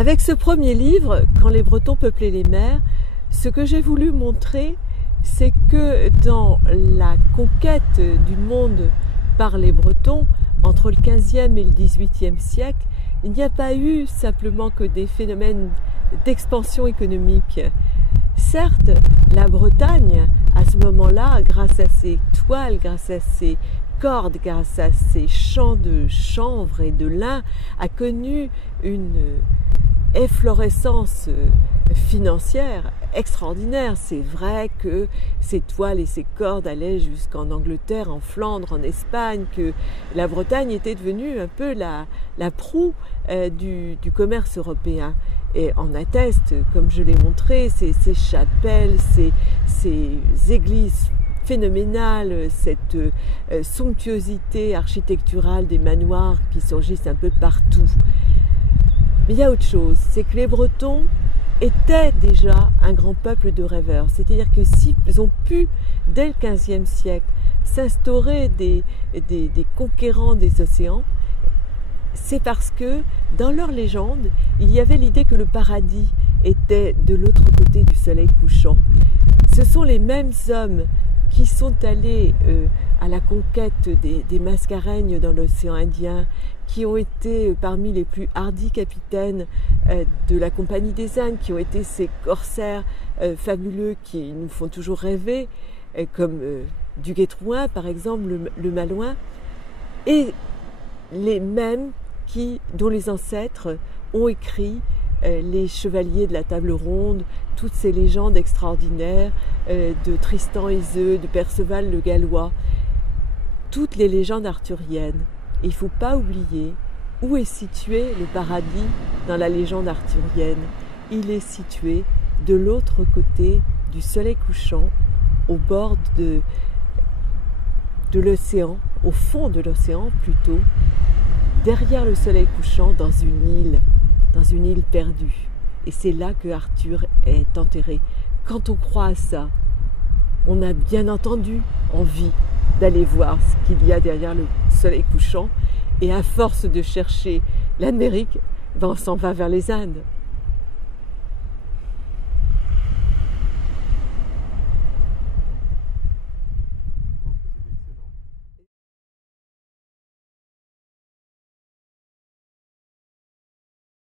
Avec ce premier livre, Quand les Bretons peuplaient les mers, ce que j'ai voulu montrer, c'est que dans la conquête du monde par les Bretons, entre le XVe et le XVIIIe siècle, il n'y a pas eu simplement que des phénomènes d'expansion économique. Certes, la Bretagne, à ce moment-là, grâce à ses toiles, grâce à ses cordes, grâce à ses champs de chanvre et de lin, a connu une efflorescence financière extraordinaire. C'est vrai que ces toiles et ces cordes allaient jusqu'en Angleterre, en Flandre, en Espagne, que la Bretagne était devenue un peu la proue du commerce européen. Et en atteste, comme je l'ai montré, ces chapelles, ces églises phénoménales, cette somptuosité architecturale des manoirs qui surgissent un peu partout. Mais il y a autre chose, c'est que les Bretons étaient déjà un grand peuple de rêveurs. C'est-à-dire que s'ils ont pu, dès le XVe siècle, s'instaurer des conquérants des océans, c'est parce que, dans leur légende, il y avait l'idée que le paradis était de l'autre côté du soleil couchant. Ce sont les mêmes hommes qui sont allés à la conquête des Mascareignes dans l'océan Indien, qui ont été parmi les plus hardis capitaines de la Compagnie des Indes, qui ont été ces corsaires fabuleux qui nous font toujours rêver, comme Duguay-Trouin par exemple, le Malouin, et les mêmes dont les ancêtres ont écrit les chevaliers de la table ronde, toutes ces légendes extraordinaires de Tristan et Iseult, de Perceval le Gallois, toutes les légendes arthuriennes. Il ne faut pas oublier où est situé le paradis dans la légende arthurienne. Il est situé de l'autre côté du soleil couchant, au bord de l'océan, au fond de l'océan plutôt, derrière le soleil couchant, dans une île perdue. Et c'est là que Arthur est enterré. Quand on croit à ça, on a bien entendu envie d'aller voir ce qu'il y a derrière le soleil couchant, et à force de chercher l'Amérique, on s'en va vers les Indes.